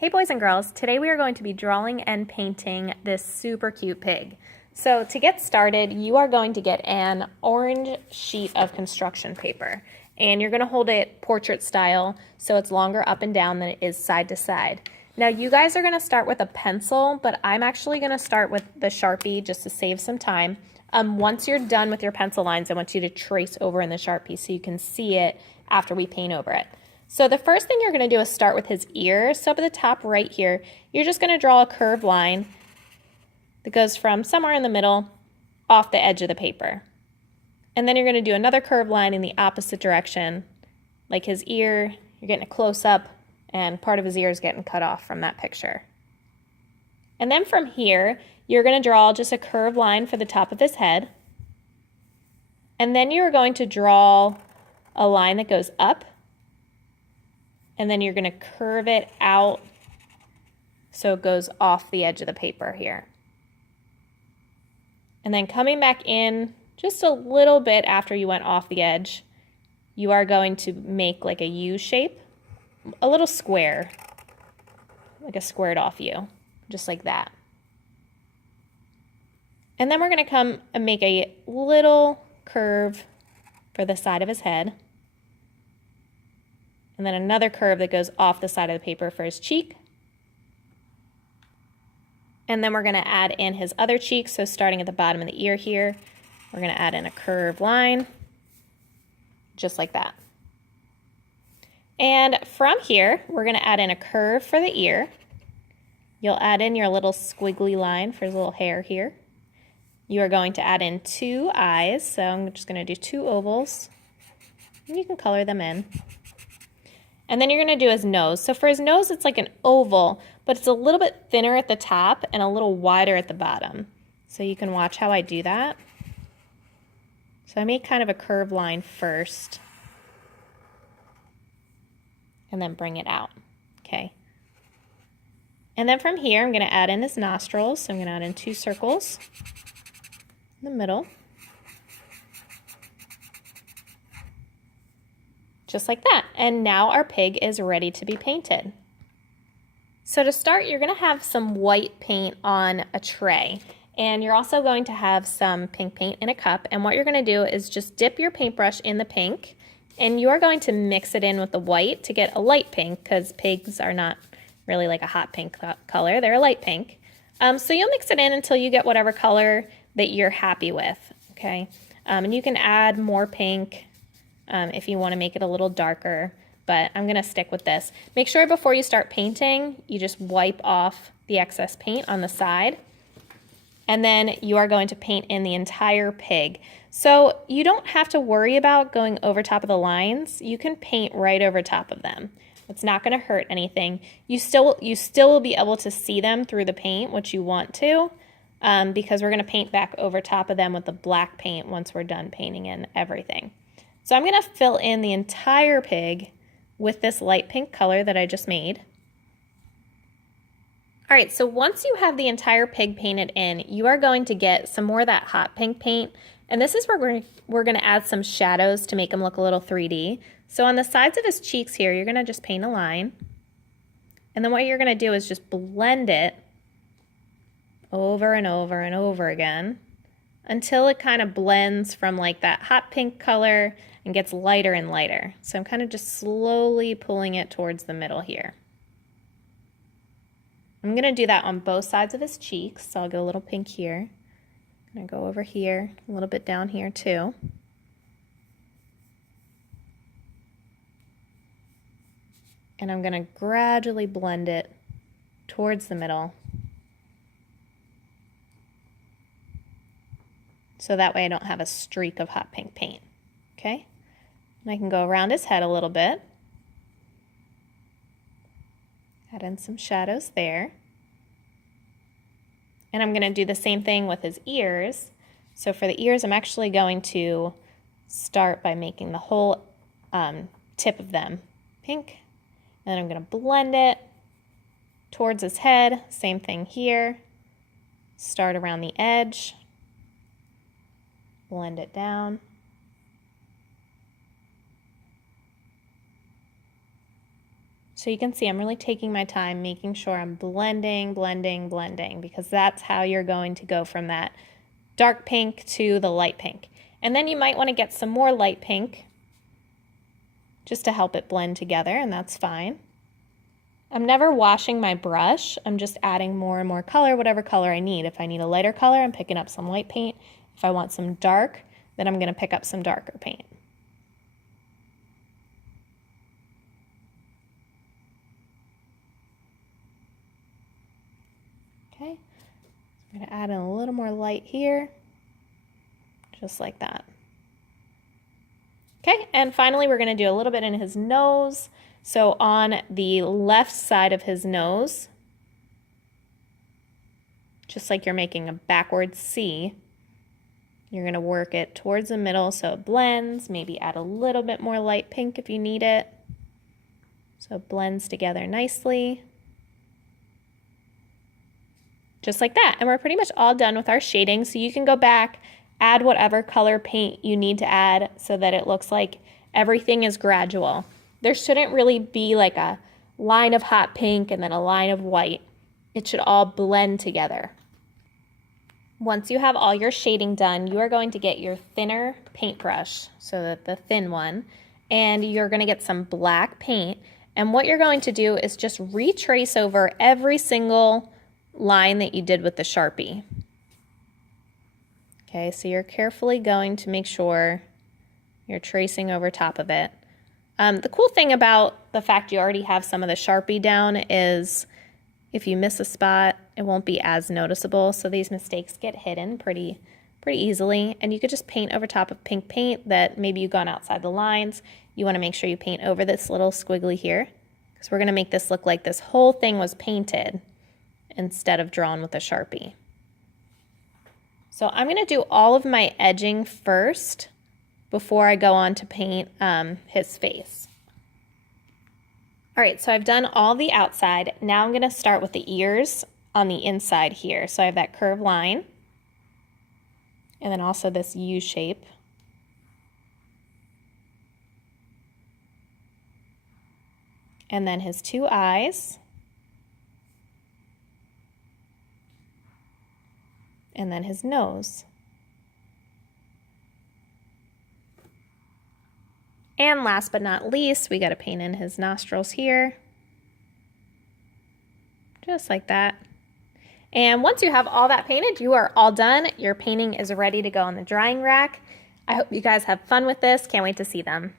Hey boys and girls, today we are going to be drawing and painting this super cute pig. So to get started, you are going to get an orange sheet of construction paper and you're going to hold it portrait style so it's longer up and down than it is side to side. Now you guys are going to start with a pencil, but I'm actually going to start with the Sharpie just to save some time. Once you're done with your pencil lines, I want you to trace over in the Sharpie so you can see it after we paint over it. So the first thing you're going to do is start with his ear. So up at the top right here, you're just going to draw a curved line that goes from somewhere in the middle off the edge of the paper. And then you're going to do another curved line in the opposite direction, like his ear. You're getting a close-up and part of his ear is getting cut off from that picture. And then from here, you're going to draw just a curved line for the top of his head. And then you're going to draw a line that goes up. And then you're going to curve it out so it goes off the edge of the paper here. And then coming back in just a little bit after you went off the edge, you are going to make like a U shape, a little square, like a squared off U, just like that. And then we're going to come and make a little curve for the side of his head. And then another curve that goes off the side of the paper for his cheek. And then we're going to add in his other cheek. So starting at the bottom of the ear here, we're going to add in a curved line, just like that. And from here, we're going to add in a curve for the ear. You'll add in your little squiggly line for his little hair here. You are going to add in 2 eyes. So I'm just going to do 2 ovals. And you can color them in. And then you're going to do his nose. So for his nose, it's like an oval, but it's a little bit thinner at the top and a little wider at the bottom. So you can watch how I do that. So I make kind of a curved line first and then bring it out, okay? And then from here, I'm going to add in his nostrils. So I'm going to add in 2 circles in the middle. Just like that. And now our pig is ready to be painted. So to start, you're going to have some white paint on a tray. And you're also going to have some pink paint in a cup. And what you're going to do is just dip your paintbrush in the pink. And you are going to mix it in with the white to get a light pink, because pigs are not really like a hot pink color. They're a light pink. So you'll mix it in until you get whatever color that you're happy with. Okay. And you can add more pink if you want to make it a little darker, but I'm going to stick with this. Make sure before you start painting, you just wipe off the excess paint on the side, and then you are going to paint in the entire pig. So you don't have to worry about going over top of the lines. You can paint right over top of them. It's not going to hurt anything. You still will be able to see them through the paint, which you want to, because we're going to paint back over top of them with the black paint once we're done painting in everything. So I'm going to fill in the entire pig with this light pink color that I just made. All right, so once you have the entire pig painted in, you are going to get some more of that hot pink paint. And this is where we're going to add some shadows to make him look a little 3D. So on the sides of his cheeks here, you're going to just paint a line. And then what you're going to do is just blend it over and over and over again until it kind of blends from like that hot pink color and gets lighter and lighter. So I'm kind of just slowly pulling it towards the middle here. I'm going to do that on both sides of his cheeks. So I'll go a little pink here. I'm going to go over here, a little bit down here too. And I'm going to gradually blend it towards the middle. So that way I don't have a streak of hot pink paint, okay? And I can go around his head a little bit. Add in some shadows there. And I'm going to do the same thing with his ears. So for the ears, I'm actually going to start by making the whole tip of them pink. And then I'm going to blend it towards his head. Same thing here. Start around the edge. Blend it down. So you can see I'm really taking my time, making sure I'm blending, blending, blending, because that's how you're going to go from that dark pink to the light pink. And then you might want to get some more light pink just to help it blend together, and that's fine. I'm never washing my brush. I'm just adding more and more color, whatever color I need. If I need a lighter color, I'm picking up some light paint. If I want some dark, then I'm going to pick up some darker paint. Okay, I'm going to add in a little more light here, just like that. Okay, and finally we're going to do a little bit in his nose. So on the left side of his nose, just like you're making a backwards C, you're going to work it towards the middle so it blends. Maybe add a little bit more light pink if you need it, so it blends together nicely. Just like that. And we're pretty much all done with our shading, so you can go back, add whatever color paint you need to add so that it looks like everything is gradual. There shouldn't really be like a line of hot pink and then a line of white. It should all blend together. Once you have all your shading done, you are going to get your thinner paintbrush, so that the thin one, and you're going to get some black paint. And what you're going to do is just retrace over every single line that you did with the Sharpie. Okay, so you're carefully going to make sure you're tracing over top of it. The cool thing about the fact you already have some of the Sharpie down is if you miss a spot, it won't be as noticeable, so these mistakes get hidden pretty easily. And you could just paint over top of pink paint that maybe you've gone outside the lines. You want to make sure you paint over this little squiggly here, because we're going to make this look like this whole thing was painted instead of drawn with a Sharpie. So I'm going to do all of my edging first before I go on to paint his face. All right, so I've done all the outside. Now I'm going to start with the ears on the inside here. So I have that curved line, and then also this U shape. And then his two eyes. And then his nose. And last but not least, we got to paint in his nostrils here. Just like that. And once you have all that painted, you are all done. Your painting is ready to go on the drying rack. I hope you guys have fun with this. Can't wait to see them.